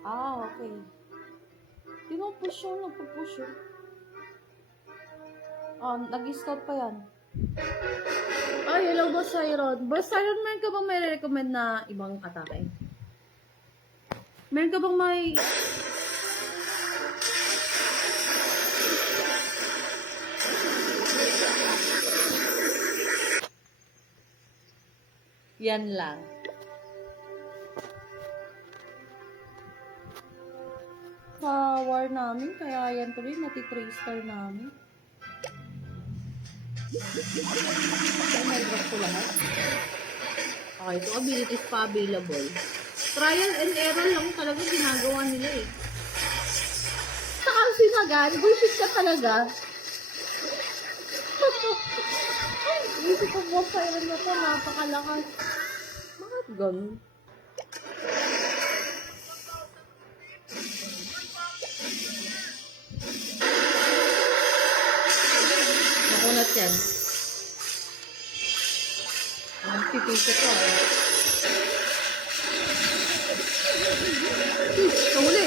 Ah, okay. Pinupush yun, nagpupush yun. Ah, nag-scout pa yan. Ay, hello, Boss Iron. Boss Iron, meron ka bang may recommend na ibang atake? Meron ka bang may... Yan lang. Sa war namin, kaya yan tuloy, nati-3 star namin. Ay, may drop ko lahat. Okay, ito abilities pa available. Trial and error lang talaga ginagawa nila eh. Saka sinagan, bullshit ka talaga. Isip ko mo sa ilan na to, napakalakas. Bakit ganun? Nakunat yan. Ang pipisa ko ah. Kahuli!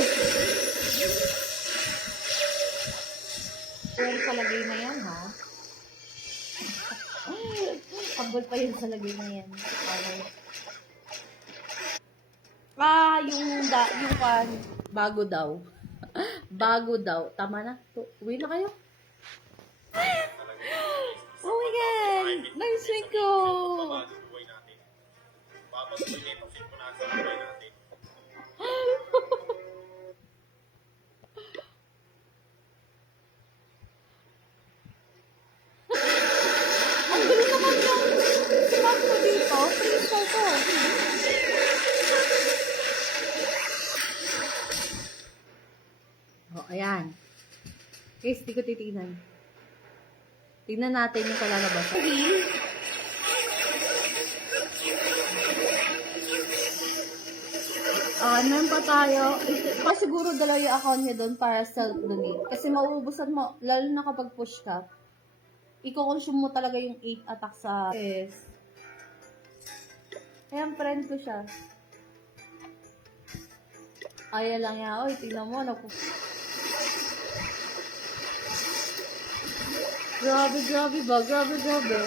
Yan sa lagay na yan ha. Pagod pa yun sa lagay na yan. Okay. Ah, yung pan, bago daw. Bago daw. Tama na. Uwi na kayo. Oh my God! Nice week ko! Ang galing naman yung smart ko dito. Freestyle ko. Oh, ayan. Guys, di ko titignan. Tignan natin yung kalalabas. Meron pa tayo. Siguro dalawa yung account niya doon para self-donate. Kasi mauubusan mo, lalo na kapag push ka, i-consume mo talaga yung 8 attack sa yes. Kaya friend ko siya. Ayaw lang yan. Oy, tingnan mo. Grabe, grabe ba? Grabe, grabe.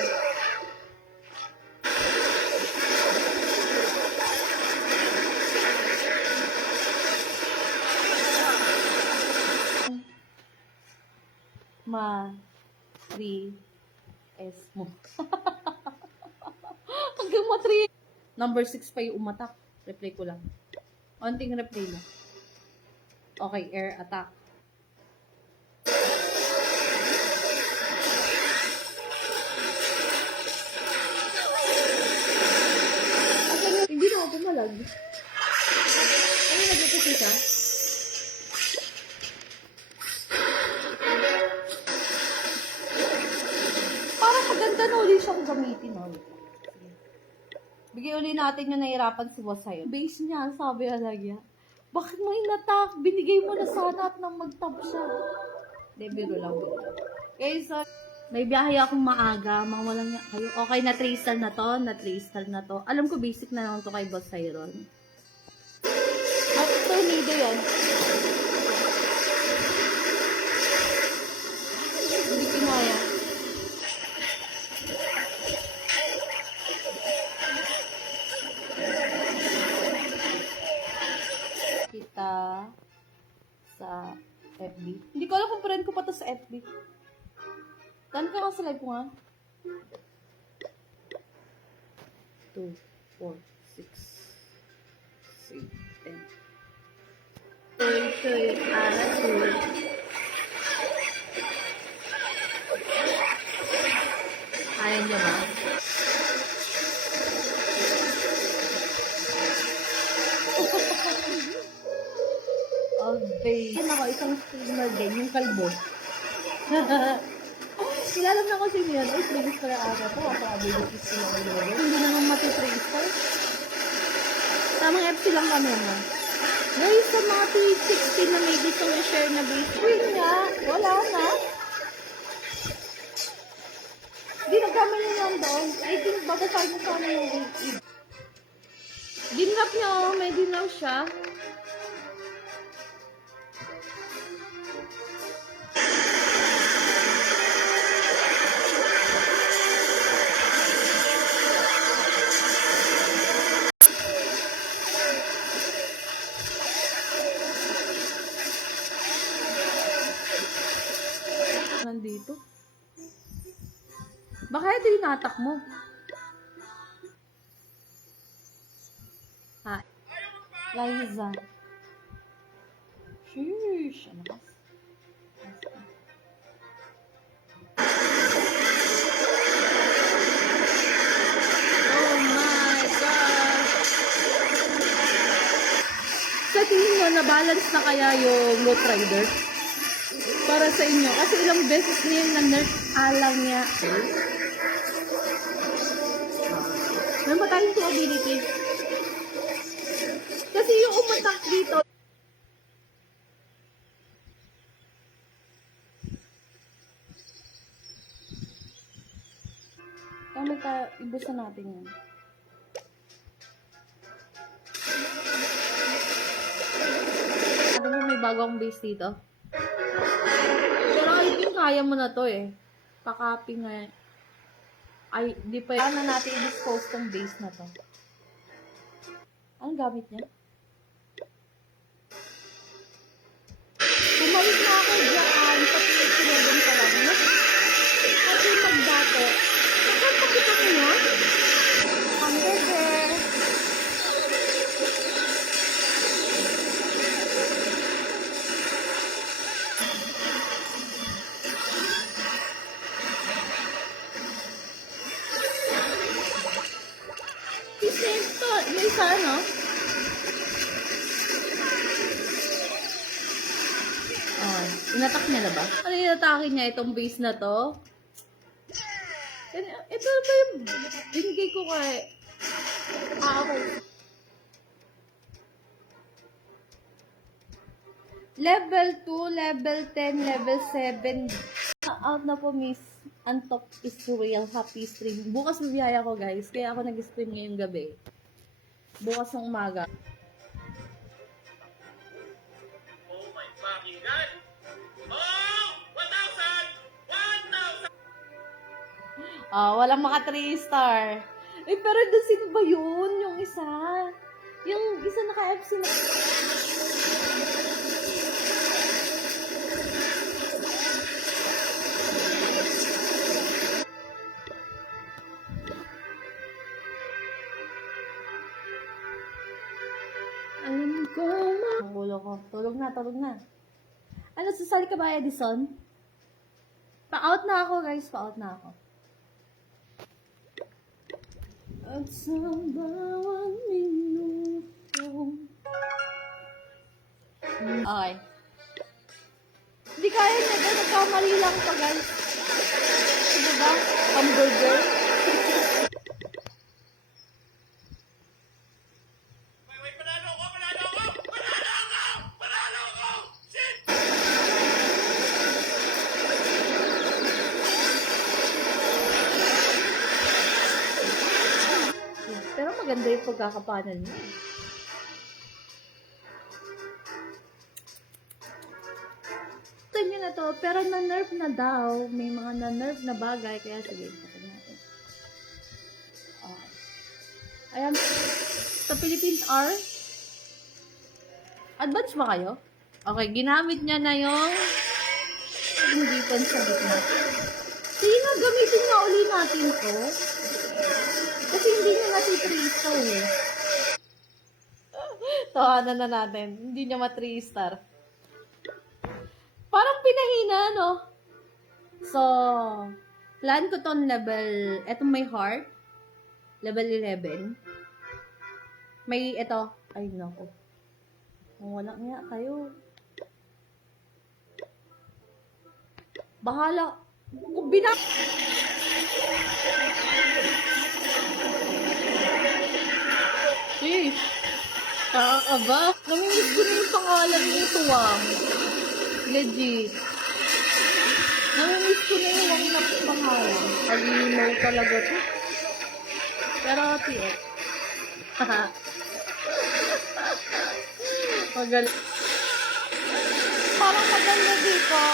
Ma-3-S mo. Hanggang ma-3. Number 6 pa yung umatak. Replay ko lang. Onting replay lang. Okay, air attack. Hindi na ako pumalag. Ano nag-repeat siya? Parang maganda na ulit siyang gamitin. No? Bigay ulit natin yung nahirapan si Boss sa'yo. Base niya, sabi alagya. Bakit mo inattack? Binigay mo na sana at nang mag-tab siya. Hindi, biro lang. Okay, so, may biyahe akong maaga. Mga walang kayo. Okay, na 3 star na to. Na 3 star na to. Alam ko basic na lang to kay Boss Iron. At tornado yan. Hindi kinaya. Kita sa FB. Hindi ko alam kung friend ko pa to sa FB. Saan ka sa live ko nga? 2, 4, 6, 7, 10. Toy, alas, Ayan niya ba? Okay. Yan ako, isang streamer din, yung kalbo. Kilala na ko siya yan. Ay, please pala aga to. Ako, abilities ko lang ilagay. Hindi naman mati-tracer. Tamang FC lang kami na. Guys, sa mga 360 na may gusto na share na base screen nga, wala na. Hindi nagkamali lang doon. I think babasag mo sana yung dinrap niya, oh. May dinrap siya. dito. Baka ito yung natak mo. Ha? Liza. Sheesh. Ano ba? Oh my gosh. Sa tingin nyo, na-balance na kaya yung Loot Rider? Para sa inyo. Kasi ilang beses niya yung na-nerf alang niya. Meron ba tayong 2 ability? Kasi yung umatak dito, ibusan natin yun. Ano mo, may bagong base dito? Pero I think kaya mo na to eh. Pakopy nga. Ay, di pa yan na natin i-dispose tong base na to. Anong gamit niya? Bumalik na ako dyan sa PH11 pa lang. No? Kasi pag-dati, saan pakita ko niya? Hamburger. Ito, yung isa ano? Oh, inatak niya na ba? Ano inatake niya itong base na to? Ito ba yung binigay ko kay... okay. Level 2, level 10, level 7. Out na po, Miss. Antok is real. Happy stream. Bukas mabiyaya ko, guys. Kaya ako nag-stream ngayong gabi. Bukas ng umaga. Oh my fucking God! Oh! 1,000! 1,000! Walang maka 3 star. Eh, pero doon sino ba yun? Yung isa. Yung isa naka-FC na... Alam ko ma... Ang ulo ko. Tulog na, tulog na. Ano, sasali ka ba, Edison? Pa-out na ako, guys. Pa-out na ako. At sa bawat minuto. Okay. Hindi kaya niya, guys. Nagkamali lang pa, guys. Ano ba? Hamburger. Wait, panalo ko! Panalo ko! Panalo ko! Panalo ko! Shit! Pero maganda yung pagkakapanan niya. Ito nyo na to, pero na-nerf na daw. May mga na-nerf na bagay, kaya sige, ito natin. Okay. Ayan. Sa Philippines R. Advance ba kayo? Okay, ginamit niya na yung hindi pa sa gitna. Sige nga, gamitin nga uli natin to. Kasi hindi niya nati-3 star eh. Tawanan na natin. Hindi niya ma-3 star. Parang pinahina, no? So, plan ko ton level, etong may heart, level 11. May ito, ay nako. Kung wala nga kayo. Bahala. Kung binak... Sheesh. Kakaba. Namimiss ko na yung pangalan ng tuwang. Legit. Namimiss ko na yung wang na pangalan. Alimaw talaga to. Pero, tiyak. Haha. Magal. Parang maganda dito.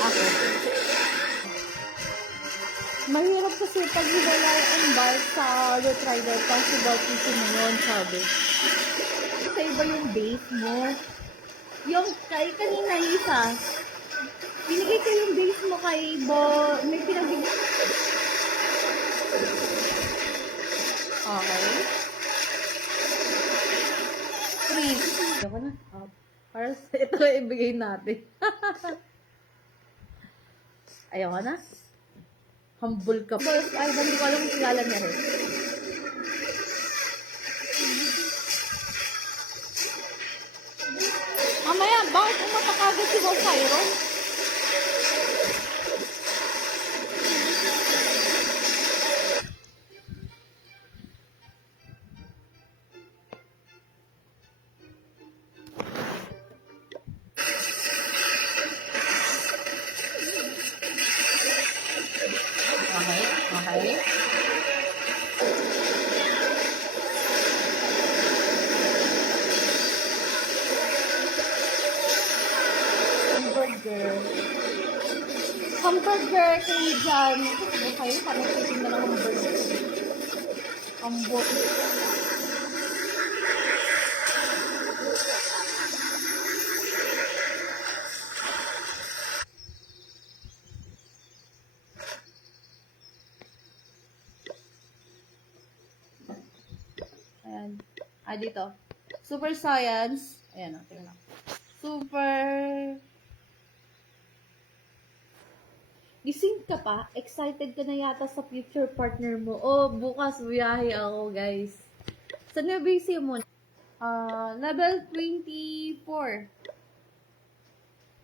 Ako. Mahirap kasi pag hiwalay ang bike sa Loot Rider, possible kasi mo yun, sabi. Sa iba yung base mo. Yung kay kanina isa, binigay ko yung base mo kay may pinagbigay. Okay. 3. Ako na. Para ito ibigay natin. Ayaw ka na? Humble ka. Boss, ay, hindi ko alam kung kilala niya rin. Mamaya, bakit umatak agad si Boss Iron? Okay, okay. Hamburger. Hamburger kay Jan. Ano kayo? Paano titin na lang hamburger? Hamburger. Ayan. Dito. Super Science. Ayan, tingnan. Super... Gising ka pa? Excited ka na yata sa future partner mo. Oh, bukas biyahe ako, guys. Saan na busy mo? Level 24.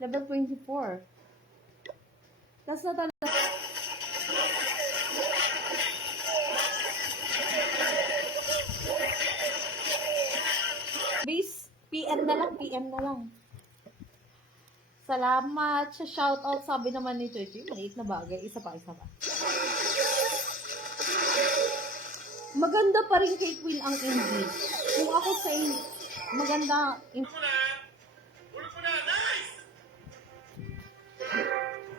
Level 24. Tapos na talaga. Base, PM na lang, PM na lang. Salamat sa shoutout, sabi naman ni Chuchi. Maliit na bagay. Isa pa, isa pa. Maganda pa rin kay Queen ang English. Kung ako sa maganda. Hulog mo na! Hulog mo na! Nice!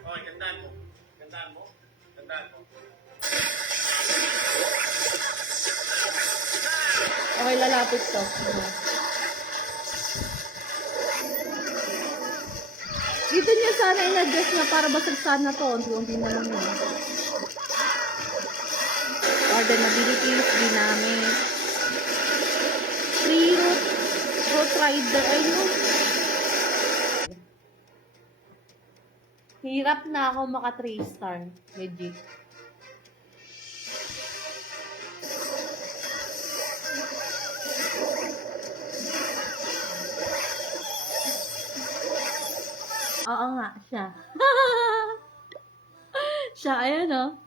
Okay, gandaan mo. Gandaan mo. Gandaan mo. Okay, lalapit to. Dito niya sana in-address na para basag sana to. Unti-unti na lang yun. Order abilities, dynamic. Free root rider. Ayun. Hirap na ako maka 3 star. Legit. Oo nga, siya. Siya, ayan o.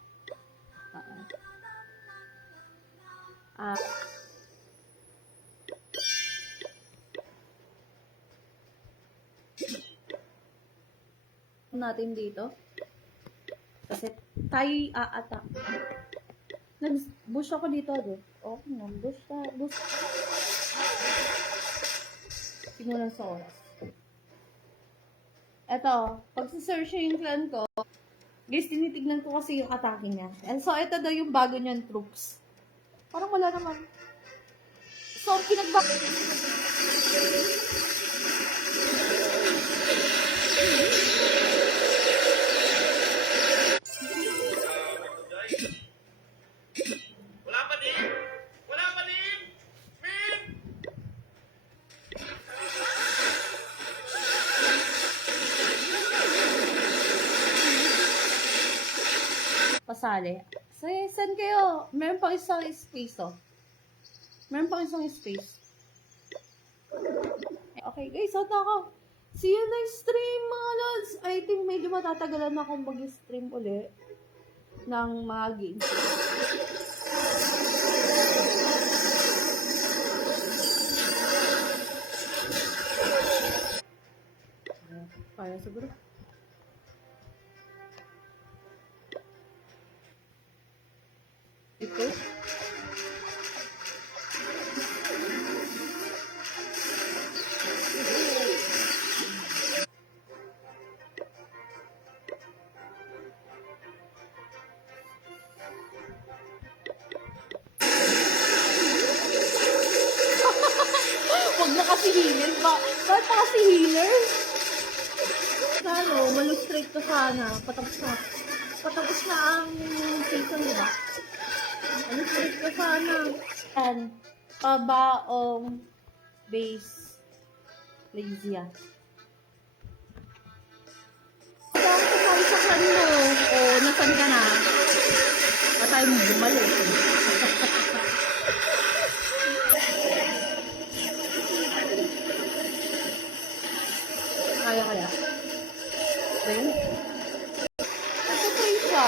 Natin dito. Kasi tayo attack. Nag-bush ako dito, do. Okay, nag-bush na. Bush. Simulan sa oras. Eto, pag sa-search yung clan ko, guys, tinitignan ko kasi yung atake niya. And so, ito daw yung bago niyang troops. Parang wala naman. So, pinagbago. Wala pa din! Wala pa din! Min! Pasali. So, saan kayo? Meron pang isang space, oh. Meron pang isang space. Okay, guys, so ako. See you next stream, mga lods. I think medyo matatagalan akong mag-stream uli ng mga games. Kaya siguro. Ito. Huwag na kasi hilin ba? Bakit pa kasi healer? Sana, malustrate ka sana. Patapos na. Patapos na ang season, di ba? Malustrate ka sana. Yan. Pabaong base. Lazy yan. Saan ka sa isa ka mo? O, nasan ka na? Patay mo bumalik. Kaya. Then, nagpapray siya.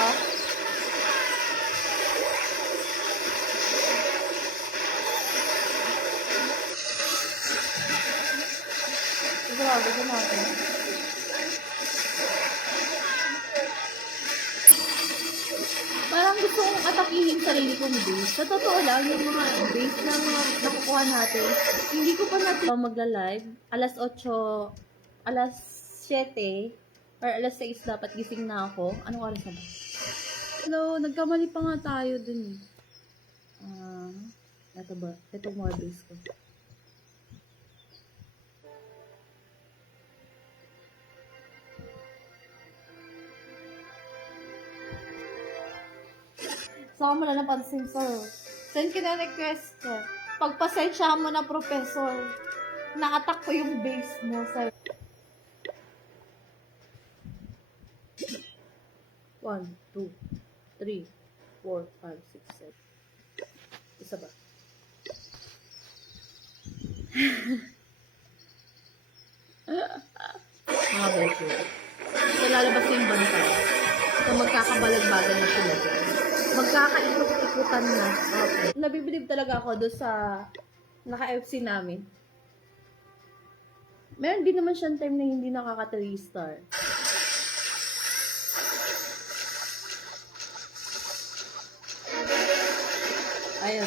Grabe ka natin. Parang gusto kong atakihin sarili kong base. Sa totoo lang, yung mga base na mga nakukuha natin, hindi ko pa natin magla-live. Alas 8, alas 7, or alas 6 dapat gising na ako. Anong oras na ba? Hello, nagkamali pa nga tayo dun eh. Ito ba? Ito more base ko. Saka mo na napansin, sir. Send ka na request ko. Pagpasensya mo na, professor. Na-attack ko yung base mo, sir. 1, 2, 3, 4, 5, 6, 7. Isa ba? Mga beso. So, lalabas yung bantay. So, magkakabalag-bagal na sila. Magkakaikot-ikutan na. Okay. Nabibilib talaga ako doon sa naka-FC namin. Meron din naman siyang time na hindi nakaka-3 star. Ayun.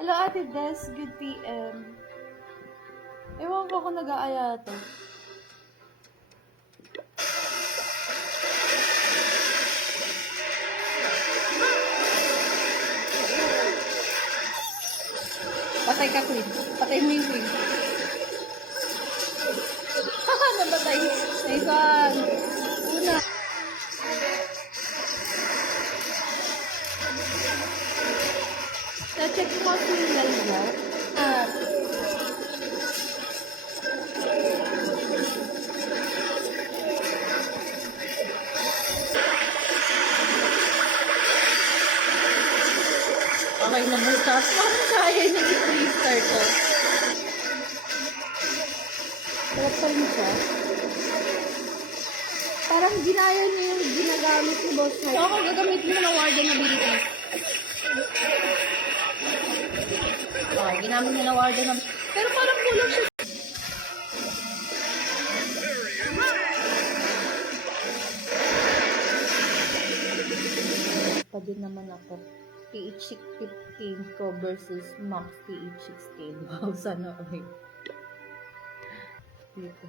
Hello, Ate Des. Good PM. Ewan ko kung nag-aaya to. Patay ka, Queen. Patay mo yung Queen. Haha, nabatay. Nice one. Una. Na-check mo ako yung live na. Okay na butas. Parang kaya niya i-3-star to. Sarap pa rin siya. Parang ginaya niya yung ginagamit ni Boss Mike. So ako gagamitin mo ng warden abilities. Okay, ginamit niya ng warden abilities. Pero parang kulang siya. Pa din naman ako. PH 15 ko versus Max PH 16. Wow, sana okay. Dito.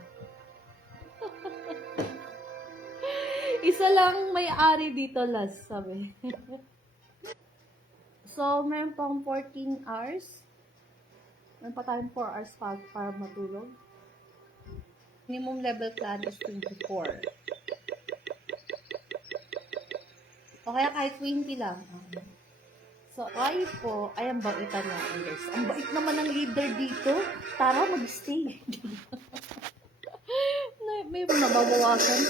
Isa lang may-ari dito last, sabi. So, meron pang 14 hours. Meron pa tayong 4 hours para matulog. Minimum level plan is 24. O kaya kahit 20 lang. So, ay po, ay ang baitan natin guys. Ang bait naman ng leader dito. Tara, mag-stay. May nababawasan.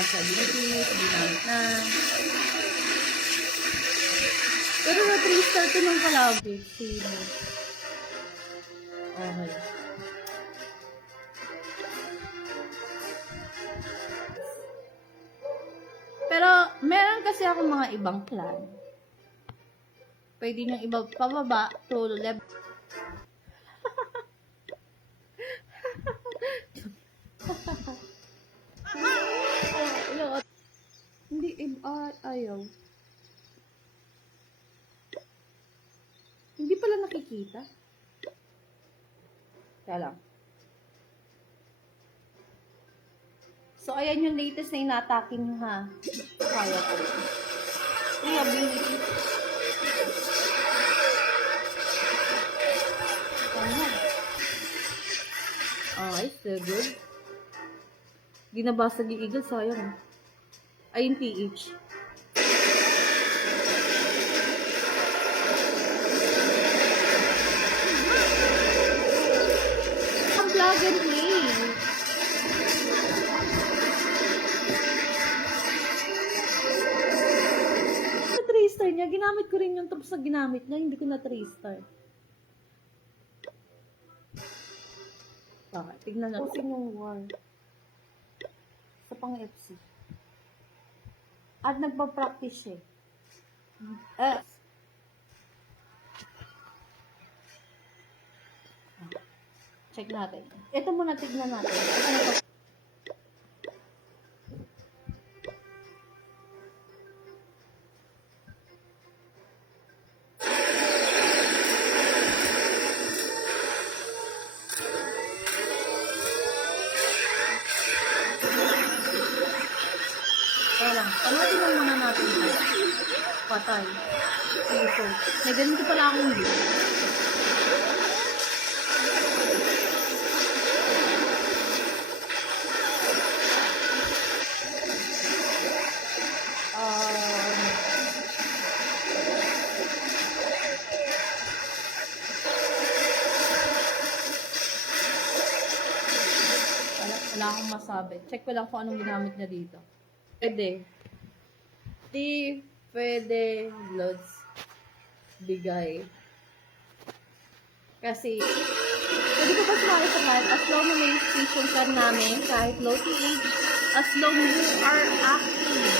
Asa, binamit na. Pero na 3-star to ng kalabit. Sino? Okay. Pero, meron kasi ako mga ibang plan. Pwede nyo iba pababa to level. Hindi, ayaw. Hindi pala nakikita. Kaya lang. So, ayan yung latest na inatake nyo ha. Kaya ko. Free ability. Ayan. Okay, still good. Di nabasag yung eagle, sayang. Ay, yung TH. Ang plug and play. Sa 3-star niya, ginamit ko rin yung tapos na ginamit niya, hindi ko na 3-star. Okay, tignan natin. Pusin yung war. Sa pang FC. At nagpa-practice siya. Check natin. Ito muna tignan natin. Kaya lang, panoodin lang muna natin ito. Patay. Sige po. May ganito pala akong view. Wala akong masabi. Check ko lang kung anong ginamit niya dito. Pwede. Pwede loads bigay. Kasi, pwede ko pa sumali sa kahit as long na may station card namin, kahit low TH, as long you are active.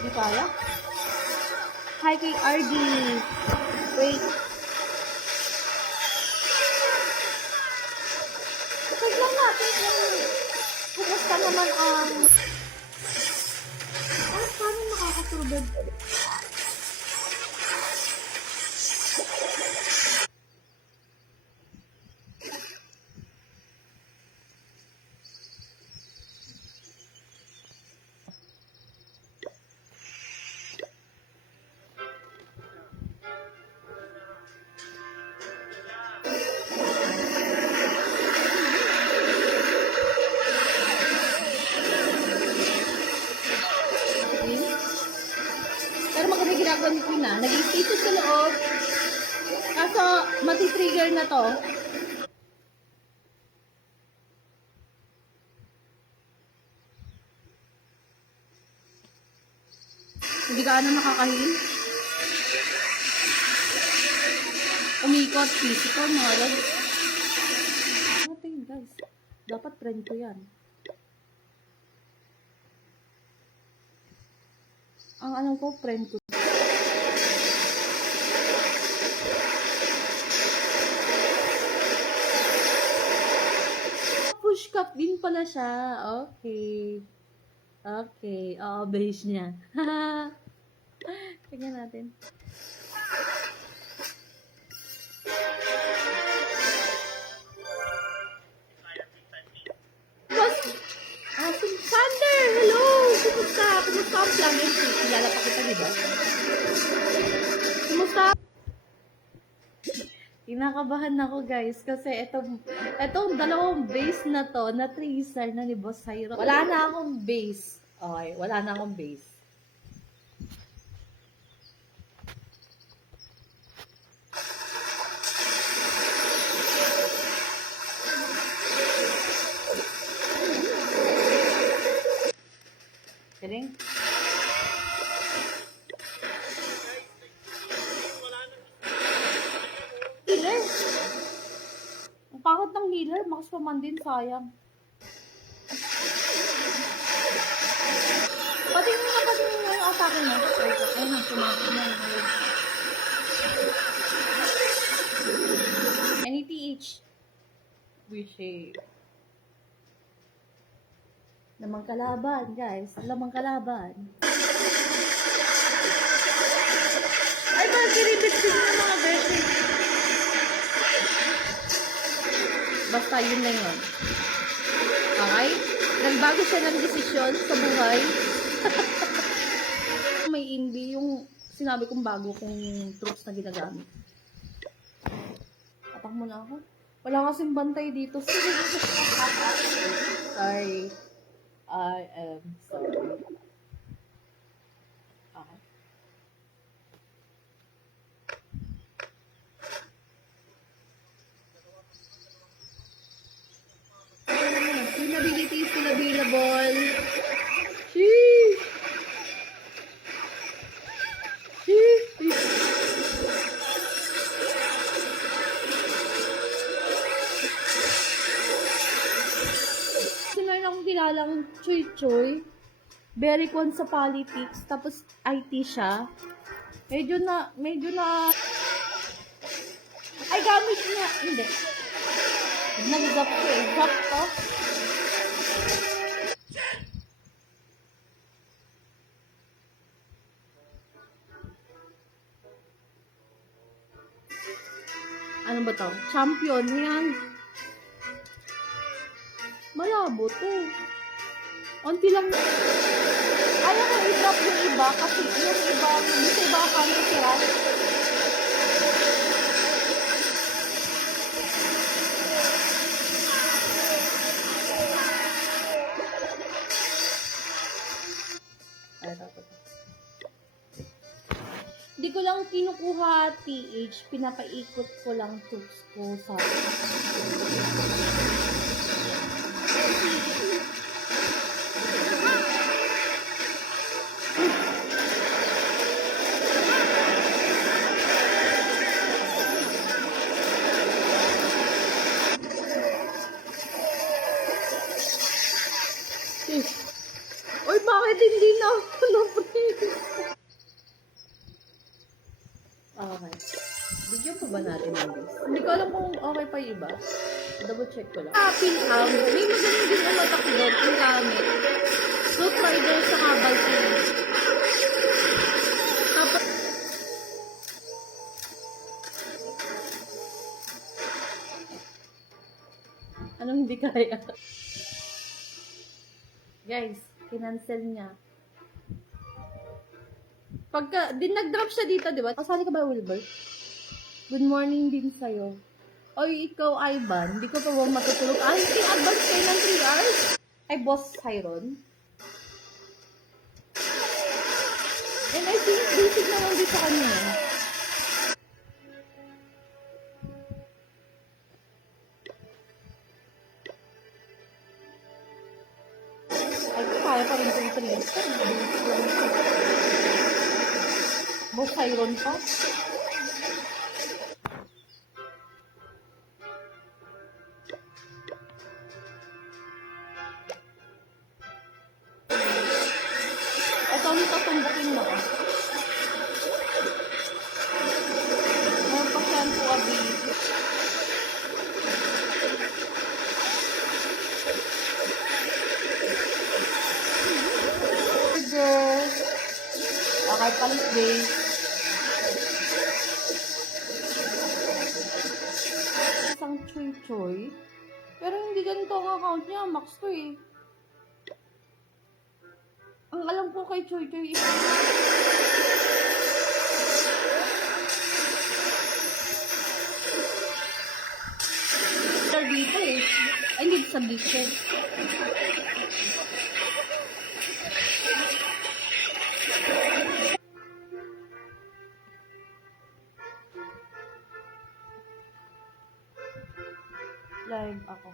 Di kaya? Hi kay RD. Wait. Tignan natin kung kumusta naman ang... paano makakasurvive? Pero maganda ginagawa ni Queen nag-status sa loob. Kaso, mati-trigger na to. Hindi ka nakakahil. Umikot, physical, mga log. Natin, guys. Dapat trend ko yan. Ang alam ko, friend ko. Push cup din pala siya. Okay. Okay. Oo, base niya. Tingnan natin. Thunder! Hello! Kumusta? Kumusta ang planet? Kilala pa kita, diba? Kumusta? Kinakabahan ako, guys. Kasi itong dalawang base na to, na 3-star na ni Boss Hyro. Wala na akong base. Okay, wala na akong base. Kidding? Healer! Ang pangit ng healer, makas pa man din, sayang. Patingin nga yung atake niya. Ayun, tumakas na yung any TH. Wishy. Lamang kalaban, guys. Lamang kalaban. Ay, bakit kinibig-big na mga beses? yun na yun. Okay? Nagbago siya ng desisyon sa buhay. May hindi yung sinabi kong bago kong troops na ginagamit. Atak mo na ako. Wala kasing bantay dito. Sorry. I am sorry. Okay. Still ability, still available. Sheesh! Sheesh! Meron akong kilalang Choy Choy. Very con sa politics. Tapos IT siya. Medyo na... Ay, gamit niya. Hindi. Nag-zap siya eh. Zap to. Ano ba to? Champion. Yan. Malabo to. Unti lang. Ayaw ko i-drop yung iba kasi yung iba, yung iba kanto sila. Ay, dapat. Hindi ko lang kinukuha TH, pinapaikot ko lang tools ko sa... Uy, bakit hindi na ako na-press? Okay. Bigyan pa ba natin ng this? Hindi ko alam kung okay pa yung iba. Double check ko lang. Pinhound. May magaling din ang matak doon. Ang gamit. Root Rider sa Cavalry. Tapos, anong hindi kaya? Guys, kinancel niya. Pagka, nag-drop siya dito, di ba? Kasali ka ba, Wilbur? Good morning din sa'yo. Oy, ikaw, Ivan. Hindi ko pa ba matutulog? Ay, advance kayo ng 3 hours? Ay, Boss Hyron. And I think, basic naman din sa kanya. Ay, kaya pa rin itong 3 hours. Boss Hyron pa. Ito ang tatumbukin mo. Meron pa siya ang ability. Girl. Okay, palit base. Isang choy-choy. Pero hindi ganito ang account niya. Max to eh. Ang alam ko kay Choy Choy is... dito eh. Ay, hindi sa bitches. Live ako.